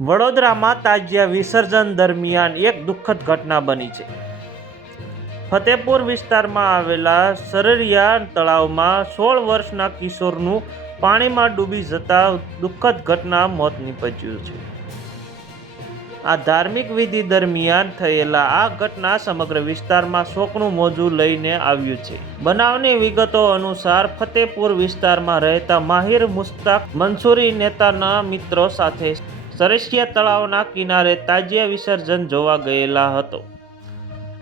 વડોદરામાં તાજિયા વિસર્જન દરમિયાન એક દુઃખદ ઘટના બની છે. ફતેપુર વિસ્તારમાં આવેલા સરરિયા તળાવમાં 16 વર્ષના કિશોરનું પાણીમાં ડૂબી જતા દુઃખદ ઘટના મોત નીપજ્યું છે. આ ધાર્મિક વિધિ દરમિયાન થયેલા આ ઘટના સમગ્ર વિસ્તારમાં શોકનું મોજું લઈને આવ્યું છે. બનાવની વિગતો અનુસાર ફતેપુર વિસ્તારમાં રહેતા માહિર મુશ્તાક મંસૂરી નેતાના મિત્રો સાથે સરસિયા તળાવના કિનારે તાજિયા વિસર્જન જોવા ગયેલા હતો.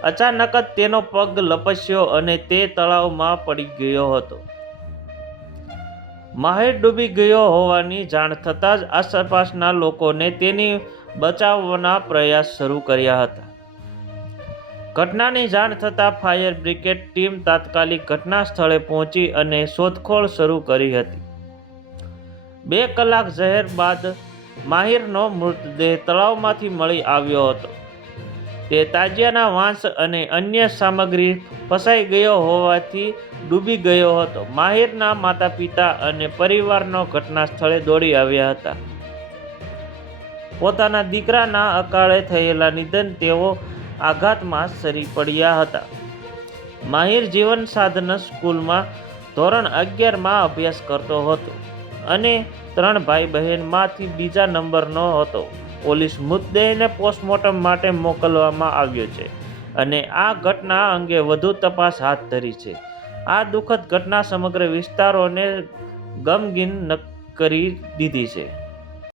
અચાનક જ તેનો પગ લપસ્યો અને તે તળાવમાં પડી ગયો હતો. માહિર ડૂબી ગયો હોવાની જાણ થતાં જ આસપાસના લોકોને તેની બચાવવાના પ્રયાસ શરૂ કર્યા હતા. ઘટનાની જાણ થતાં ફાયર બ્રિગેડ ટીમ તાત્કાલિક ઘટના સ્થળે પહોંચી અને શોધખોળ શરૂ કરી હતી. 2 કલાક ઝહેર બાદ માહિરનો મૃતદેહ તળાવમાંથી મળી આવ્યો હતો. તે તાજિયાના વાંસ અને અન્ય સામગ્રી ફસાઈ ગયો હોવાથી ડૂબી ગયો હતો. માહિરના માતા-પિતા અને પરિવારનો ઘટના સ્થળે દોડી આવ્યા હતા. પોતાના દીકરાના અકાળે થયેલા નિધન તેઓ આઘાતમાં સરી પડ્યા હતા. માહિર જીવન સાધના સ્કૂલમાં ધોરણ 11માં અભ્યાસ કરતો હતો અને 3 ભાઈ બહેનમાંથી બીજા નંબરનો હતો. પોલીસ મૃતદેહને પોસ્ટમોર્ટમ માટે મોકલવામાં આવ્યો છે અને આ ઘટના અંગે વધુ તપાસ હાથ ધરી છે. આ દુઃખદ ઘટના સમગ્ર વિસ્તારોને ગમગીન કરી દીધી છે.